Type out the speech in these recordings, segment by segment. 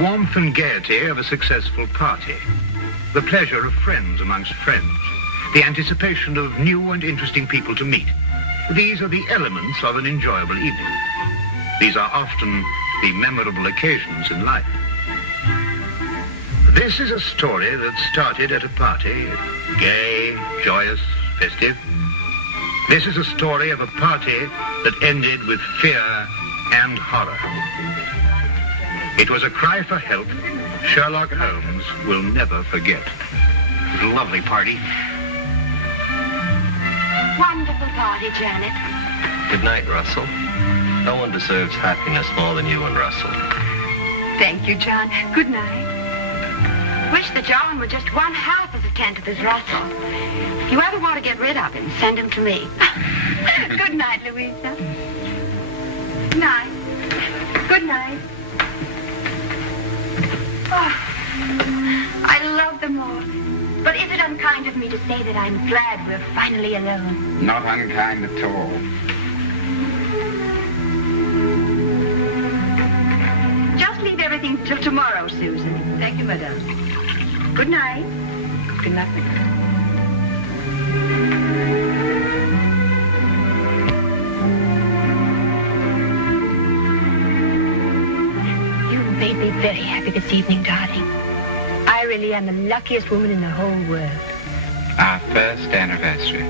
warmth and gaiety of a successful party, the pleasure of friends amongst friends, the anticipation of new and interesting people to meet. These are the elements of an enjoyable evening. These are often the memorable occasions in life. This is a story that started at a party, gay, joyous, festive. This is a story of a party that ended with fear and horror. It was a cry for help Sherlock Holmes will never forget. It was a lovely party. Wonderful party, Janet. Good night, Russell. No one deserves happiness more than you and Russell. Thank you, John. Good night. Wish that John were just one half as attentive as Russell. If you ever want to get rid of him, send him to me. Good night, Louisa. Good night. Good night. Oh, I love them all. But is it unkind of me to say that I'm glad we're finally alone? Not unkind at all. Just leave everything till tomorrow, Susan. Thank you, madame. Good night. Good night, madame. You've made me very happy this evening, darling. I really am the luckiest woman in the whole world. Our first anniversary.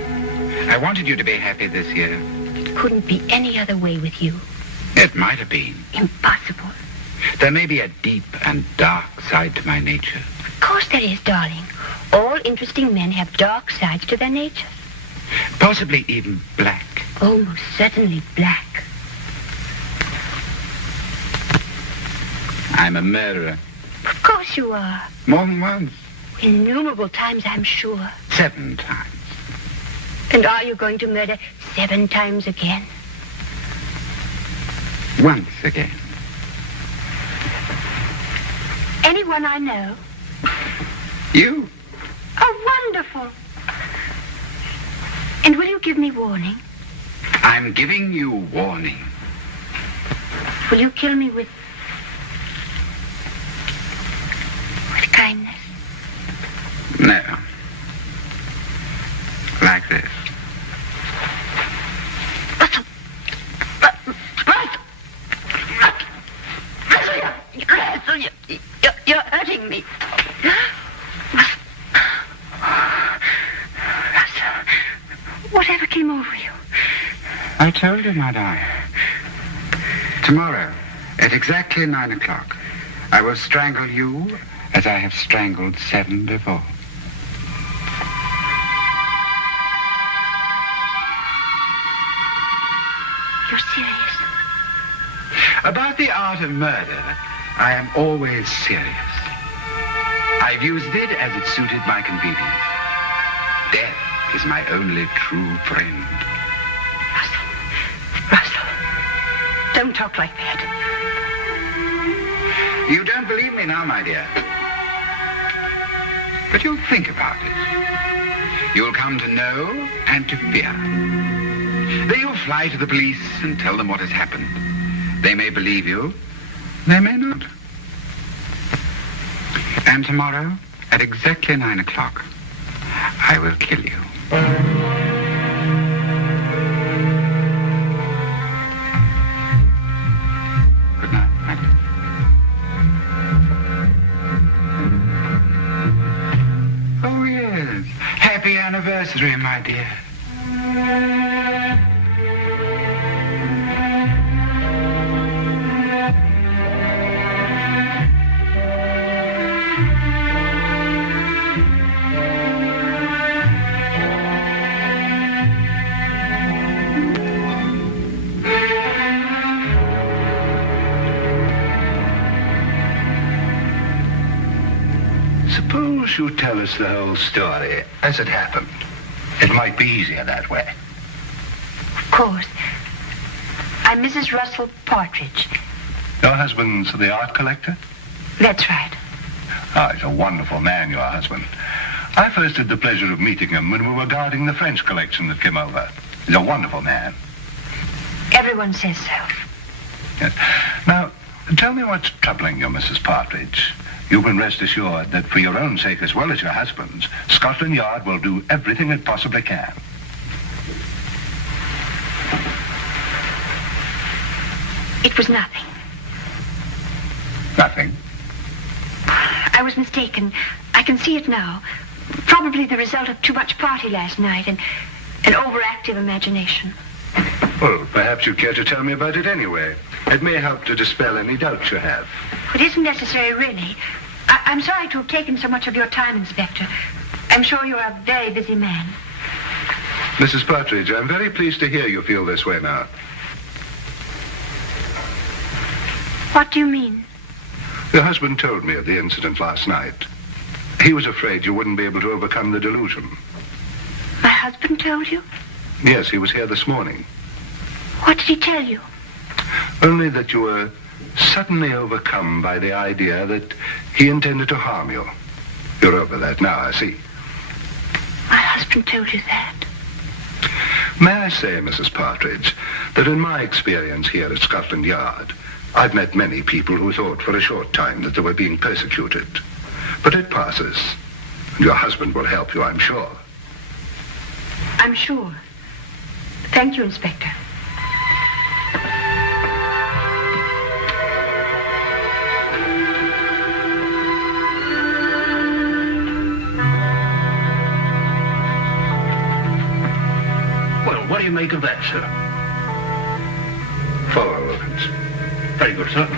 I wanted you to be happy this year. It couldn't be any other way with you. It might have been. Impossible. There may be a deep and dark side to my nature. Of course there is, darling. All interesting men have dark sides to their nature. Possibly even black. Oh, most certainly black. I'm a murderer. Of course you are. More than once. Innumerable times, I'm sure. 7 times. And are you going to murder 7 times again? Once again. Anyone I know? You? Oh, wonderful. And will you give me warning? I'm giving you warning. Will you kill me with kindness? No. Like this. Russell! Russell, you're hurting me. Russell, whatever came over you? I told you, my darling. Tomorrow, at exactly 9 o'clock, I will strangle you as I have strangled 7 before. You're serious? About the art of murder, I am always serious. I've used it as it suited my convenience. Death is my only true friend. Russell, don't talk like that. You don't believe me now, my dear. But you'll think about it. You'll come to know and to fear. Then you'll fly to the police and tell them what has happened. They may believe you. They may not. And tomorrow, at exactly 9 o'clock, I will kill you. Good night, my dear. Oh, yes. Happy anniversary, my dear. Suppose you tell us the whole story as it happened. It might be easier that way. Of course. I'm Mrs. Russell Partridge. Your husband's the art collector? That's right. Oh, he's a wonderful man, your husband. I first had the pleasure of meeting him when we were guarding the French collection that came over. He's a wonderful man. Everyone says so. Yes. Now, Tell me what's troubling you, Mrs. Partridge. You can rest assured that for your own sake as well as your husband's, Scotland Yard will do everything it possibly can. It was nothing. Nothing? I was mistaken. I can see it now. Probably the result of too much party last night and an overactive imagination. Well, perhaps you'd care to tell me about it anyway. It may help to dispel any doubts you have. It isn't necessary, really. I'm sorry to have taken so much of your time, Inspector. I'm sure you're a very busy man. Mrs. Partridge, I'm very pleased to hear you feel this way now. What do you mean? Your husband told me of the incident last night. He was afraid you wouldn't be able to overcome the delusion. My husband told you? Yes, he was here this morning. What did he tell you? Only that you were suddenly overcome by the idea that he intended to harm you. You're over that now, I see. My husband told you that? May I say, Mrs. Partridge, that in my experience here at Scotland Yard, I've met many people who thought for a short time that they were being persecuted. But it passes. And your husband will help you, I'm sure. I'm sure. Thank you, Inspector. Well, what do you make of that, sir? Follow, Wilkins. Very good, sir.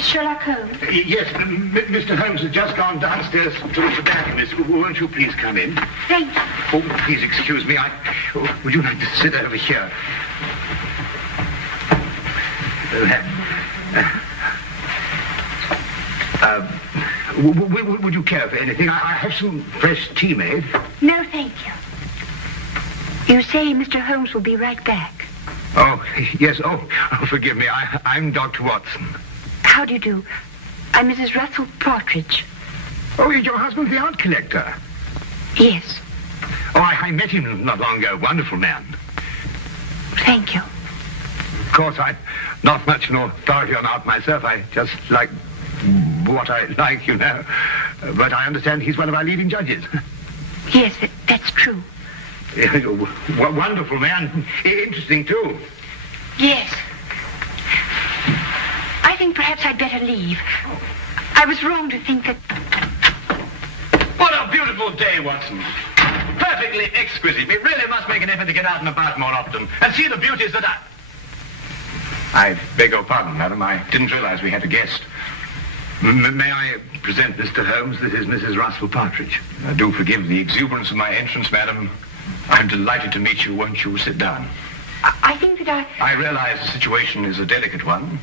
Sherlock Holmes? Yes, Mr. Holmes has just gone downstairs to the tobacconist. Won't you please come in? Thank you. Oh, please excuse me. Would you like to sit over here? Would you care for anything? I have some fresh tea made. No, thank you. You say Mr. Holmes will be right back. Oh, yes. Oh, forgive me. I'm Dr. Watson. How do you do? I'm Mrs. Russell Partridge. Oh, is your husband the art collector? Yes. Oh, I met him not long ago. Wonderful man. Thank you. Of course, I'm not much an authority on art myself. I just like what I like, you know. But I understand he's one of our leading judges. Yes, that's true. Wonderful man. Interesting, too. Yes. I think perhaps I'd better leave. I was wrong to think that... What a beautiful day, Watson. Perfectly exquisite. We really must make an effort to get out and about more often and see the beauties that are... I beg your pardon, madam. I didn't realize we had a guest. May I present Mr. Holmes? This is Mrs. Russell Partridge. Do forgive the exuberance of my entrance, madam. I'm delighted to meet you. Won't you sit down? I think that I realize the situation is a delicate one.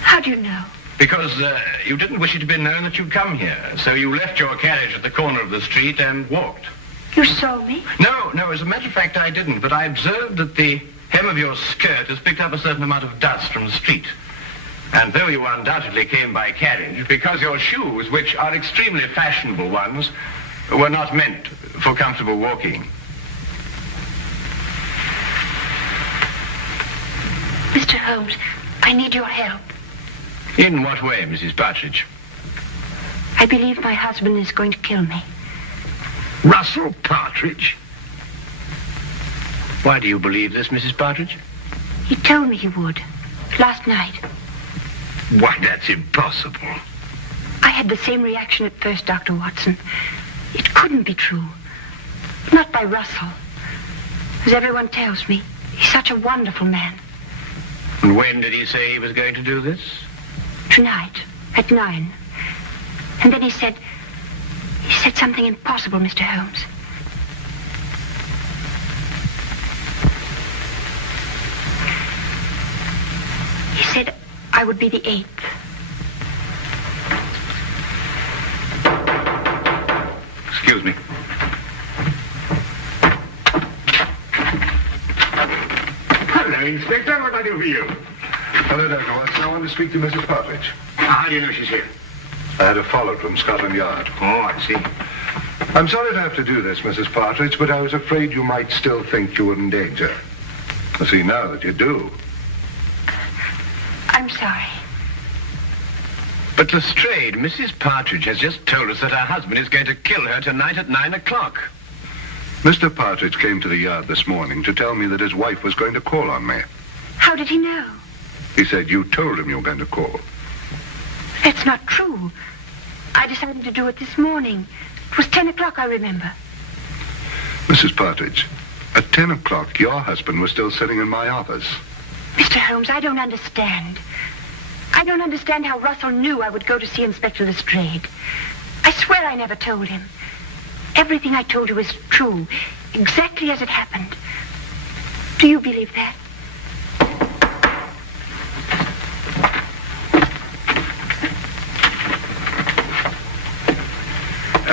How do you know? Because you didn't wish it to be known that you'd come here. So you left your carriage at the corner of the street and walked. You saw me? No. As a matter of fact, I didn't. But I observed that the hem of your skirt has picked up a certain amount of dust from the street. And though you undoubtedly came by carriage, because your shoes, which are extremely fashionable ones, were not meant for comfortable walking. Mr. Holmes, I need your help. In what way, Mrs. Partridge? I believe my husband is going to kill me. Russell Partridge? Why do you believe this, Mrs. Partridge? He told me he would. Last night. Why, that's impossible. I had the same reaction at first, Dr. Watson. It couldn't be true. Not by Russell. As everyone tells me, he's such a wonderful man. And when did he say he was going to do this? Tonight, at 9. And then he said something impossible, Mr. Holmes. He said, I would be the 8th. Excuse me. Hello, Inspector. What can I do for you? Hello, Dr. Watson. I want to speak to Mrs. Partridge. How do you know she's here? I had her followed from Scotland Yard. Oh, I see. I'm sorry to have to do this, Mrs. Partridge, but I was afraid you might still think you were in danger. I see now that you do. I'm sorry. But Lestrade, Mrs. Partridge has just told us that her husband is going to kill her tonight at 9 o'clock. Mr. Partridge came to the yard this morning to tell me that his wife was going to call on me. How did he know? He said you told him you were going to call. That's not true. I decided to do it this morning. It was 10 o'clock, I remember. Mrs. Partridge, at 10 o'clock, your husband was still sitting in my office. Mr. Holmes, I don't understand. I don't understand how Russell knew I would go to see Inspector Lestrade. I swear I never told him. Everything I told you is true, exactly as it happened. Do you believe that?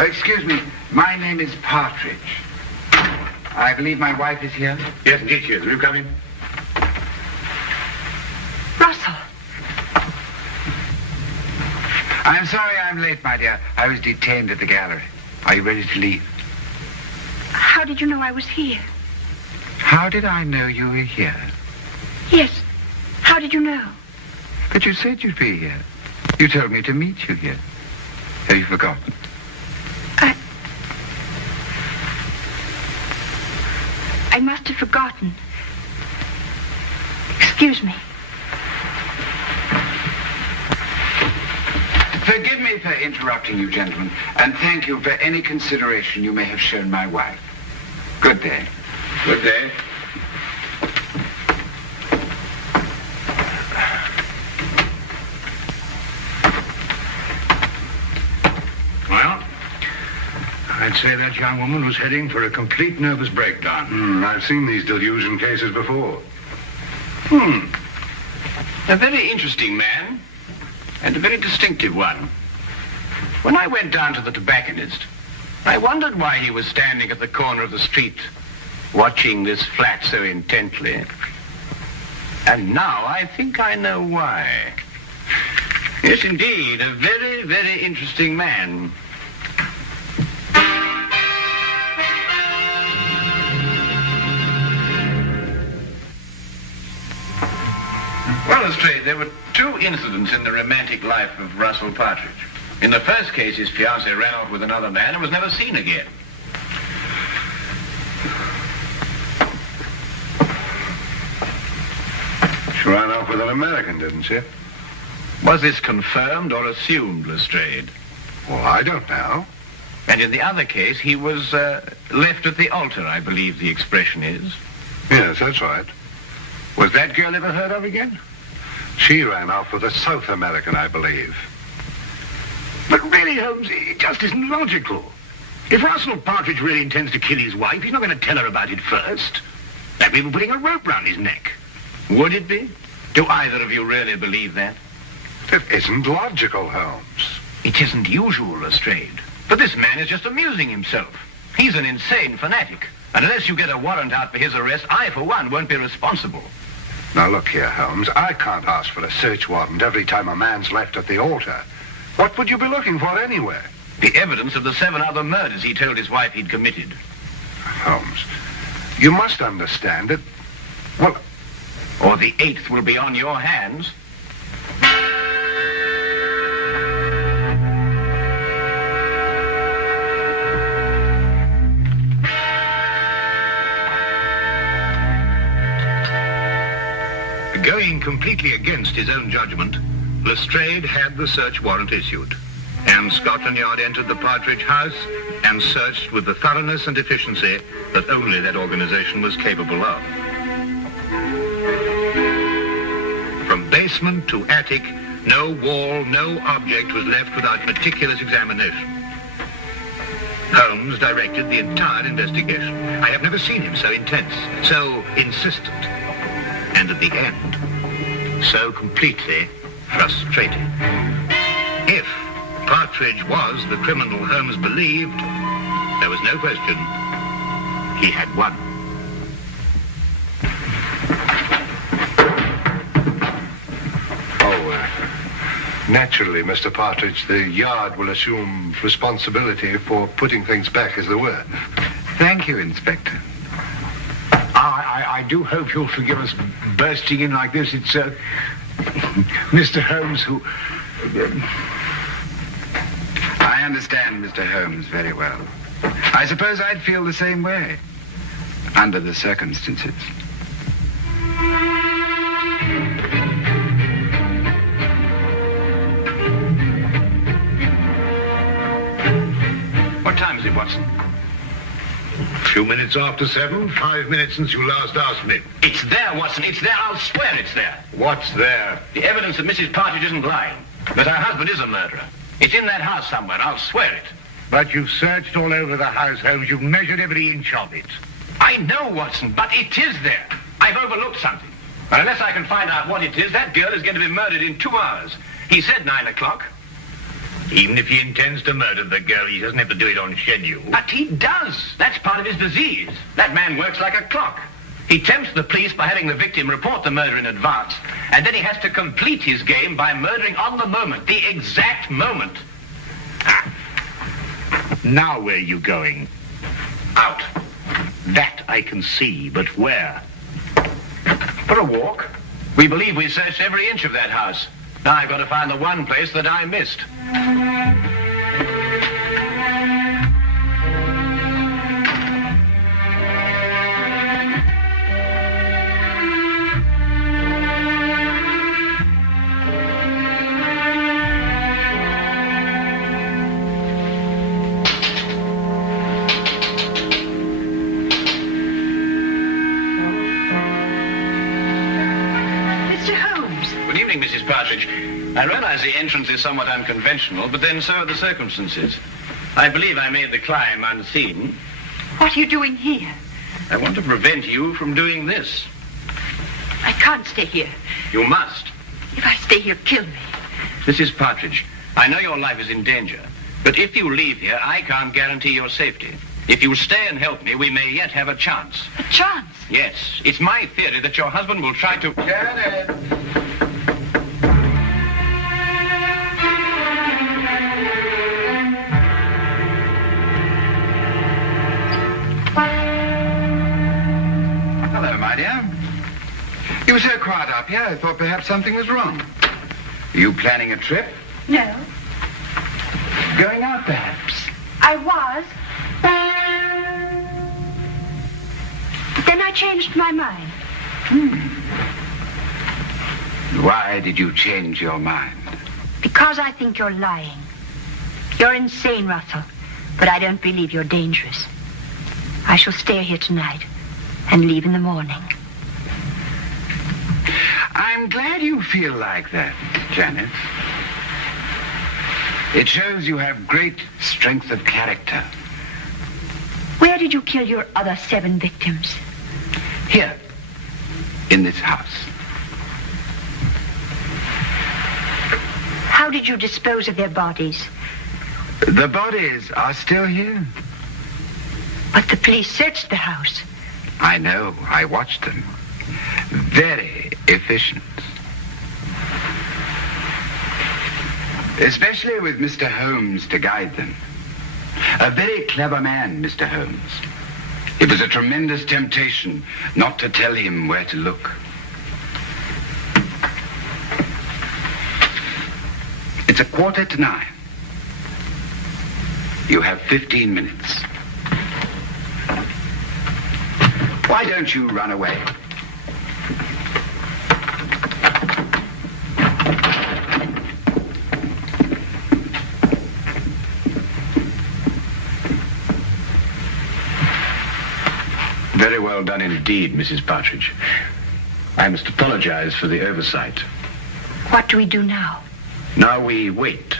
Excuse me, my name is Partridge. I believe my wife is here. Yes, indeed she is. Will you come in? Russell. I'm sorry I'm late, my dear. I was detained at the gallery. Are you ready to leave? How did you know I was here? How did I know you were here? Yes. How did you know? But you said you'd be here. You told me to meet you here. Have you forgotten? I must have forgotten. Excuse me. Forgive me for interrupting you, gentlemen, and thank you for any consideration you may have shown my wife. Good day. Good day. Well, I'd say that young woman was heading for a complete nervous breakdown. I've seen these delusion cases before. A very interesting man, and a very distinctive one. When I went down to the tobacconist, I wondered why he was standing at the corner of the street, watching this flat so intently. And now I think I know why. Yes, indeed, a very, very interesting man. Well, Lestrade, there were two incidents in the romantic life of Russell Partridge. In the first case, his fiancée ran off with another man and was never seen again. She ran off with an American, didn't she? Was this confirmed or assumed, Lestrade? Well, I don't know. And in the other case, he was left at the altar, I believe the expression is. Yes, that's right. Was that girl ever heard of again? She ran off with a South American, I believe. But really, Holmes, it just isn't logical. If Russell Partridge really intends to kill his wife, he's not going to tell her about it first. That'd be putting a rope round his neck. Would it be? Do either of you really believe that? It isn't logical, Holmes. It isn't usual, Lestrade. But this man is just amusing himself. He's an insane fanatic. And unless you get a warrant out for his arrest, I, for one, won't be responsible. Now, look here, Holmes. I can't ask for a search warrant every time a man's left at the altar. What would you be looking for anyway? The evidence of the 7 other murders he told his wife he'd committed. Holmes, you must understand that... Well... Or the 8th will be on your hands. Going completely against his own judgment, Lestrade had the search warrant issued, and Scotland Yard entered the Partridge house and searched with the thoroughness and efficiency that only that organization was capable of. From basement to attic, no wall, no object was left without meticulous examination. Holmes directed the entire investigation. I have never seen him so intense, so insistent, and at the end, so completely frustrated. If Partridge was the criminal Holmes believed, there was no question. He had won. Naturally, Mr. Partridge, the Yard will assume responsibility for putting things back as they were. Thank you, Inspector. I do hope you'll forgive us bursting in like this. It's, Mr. Holmes who... I understand Mr. Holmes very well. I suppose I'd feel the same way, under the circumstances. What time is it, Watson? A few minutes after 7, 5 minutes since you last asked me. It's there, Watson. It's there. I'll swear it's there. What's there? The evidence that Mrs. Partridge isn't lying. That her husband is a murderer. It's in that house somewhere. I'll swear it. But you've searched all over the house, Holmes. You've measured every inch of it. I know, Watson, but it is there. I've overlooked something. And unless I can find out what it is, that girl is going to be murdered in 2 hours. He said 9 o'clock. Even if he intends to murder the girl, he doesn't have to do it on schedule. But he does. That's part of his disease. That man works like a clock. He tempts the police by having the victim report the murder in advance, and then he has to complete his game by murdering on the moment, the exact moment. Now where are you going? Out. That I can see, but where? For a walk. We believe we searched every inch of that house. Now I've got to find the one place that I missed. Mrs. Partridge, I realize the entrance is somewhat unconventional, but then so are the circumstances. I believe I made the climb unseen. What are you doing here? I want to prevent you from doing this. I can't stay here. You must. If I stay here, kill me. Mrs. Partridge, I know your life is in danger, but if you leave here, I can't guarantee your safety. If you stay and help me, we may yet have a chance. A chance? Yes. It's my theory that your husband will try to... Janet! Hello, my dear. You were so quiet up here, I thought perhaps something was wrong. Are you planning a trip? No. Going out, perhaps? I was. But then I changed my mind. Why did you change your mind? Because I think you're lying. You're insane, Russell. But I don't believe you're dangerous. I shall stay here tonight and leave in the morning. I'm glad you feel like that, Janet. It shows you have great strength of character. Where did you kill your other 7 victims? Here, in this house. How did you dispose of their bodies? The bodies are still here. But the police searched the house. I know. I watched them. Very efficient. Especially with Mr. Holmes to guide them. A very clever man, Mr. Holmes. It was a tremendous temptation not to tell him where to look. It's 9:15. You have 15 minutes. Why don't you run away? Very well done indeed, Mrs. Partridge. I must apologize for the oversight. What do we do now? Now we wait.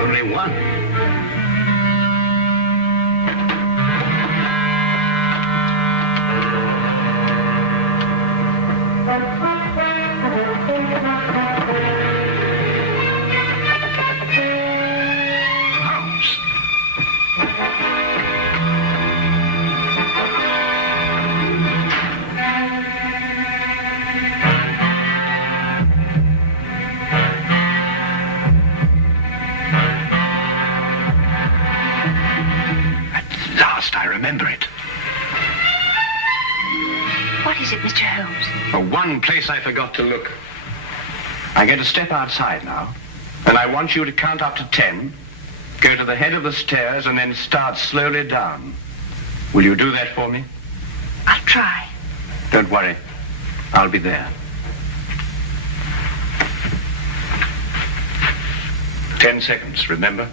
Only one. Holmes. At last I remember it. What is it, Mr. Holmes? One place I forgot to look. I'm going to step outside now, and I want you to count up to 10, go to the head of the stairs, and then start slowly down. Will you do that for me? I'll try. Don't worry. I'll be there. 10 seconds, remember?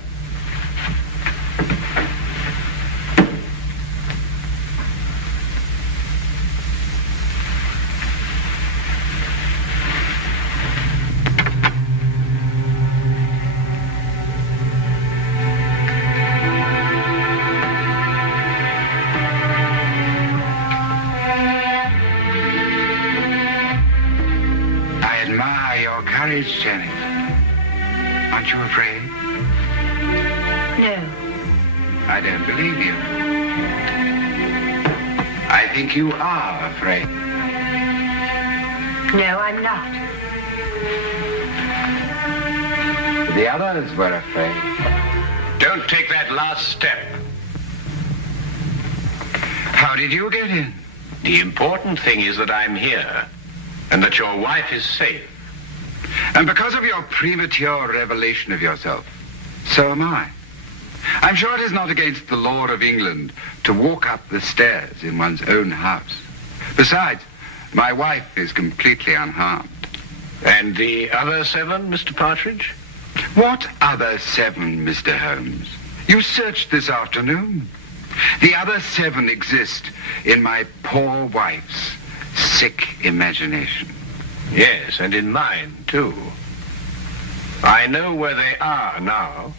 I admire your courage, Janet. Aren't you afraid? No. I don't believe you. I think you are afraid. No, I'm not. The others were afraid. Don't take that last step. How did you get in? The important thing is that I'm here, and that your wife is safe. And because of your premature revelation of yourself, so am I. I'm sure it is not against the law of England to walk up the stairs in one's own house. Besides, my wife is completely unharmed. And the other 7, Mr. Partridge? What other 7, Mr. Holmes? You searched this afternoon. The other 7 exist in my poor wife's sick imagination. Yes, and in mine, too. I know where they are now.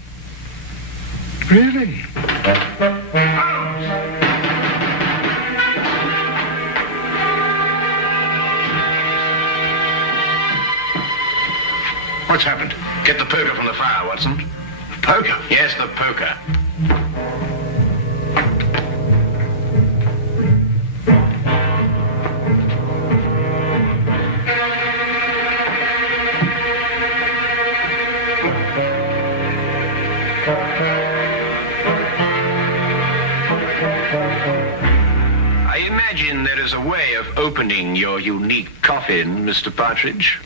Really? What's happened? Get the poker from the fire, Watson. Poker? Yes, the poker. I imagine there is a way of opening your unique coffin, Mr. Partridge.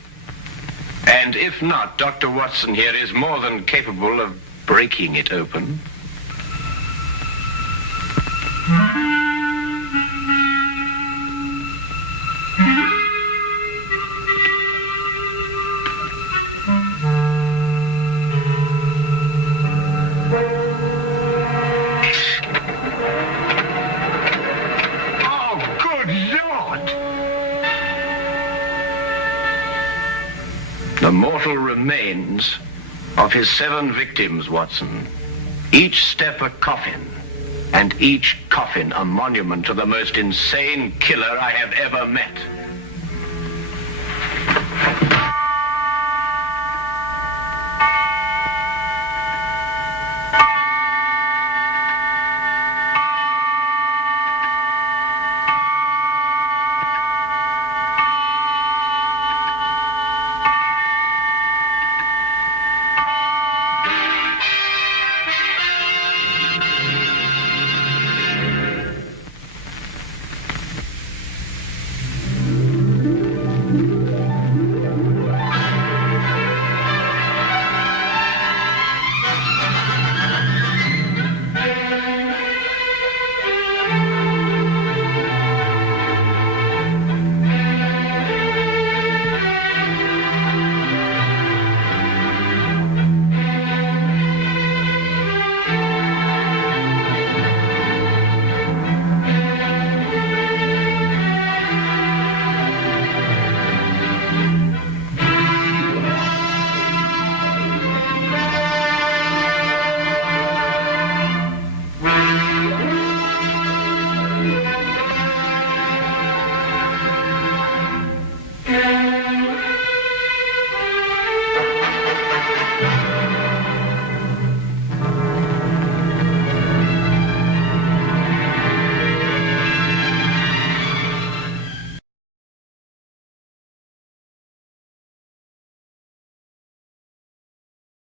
And if not, Dr. Watson here is more than capable of breaking it open. The mortal remains of his 7 victims, Watson. Each step a coffin, and each coffin a monument to the most insane killer I have ever met.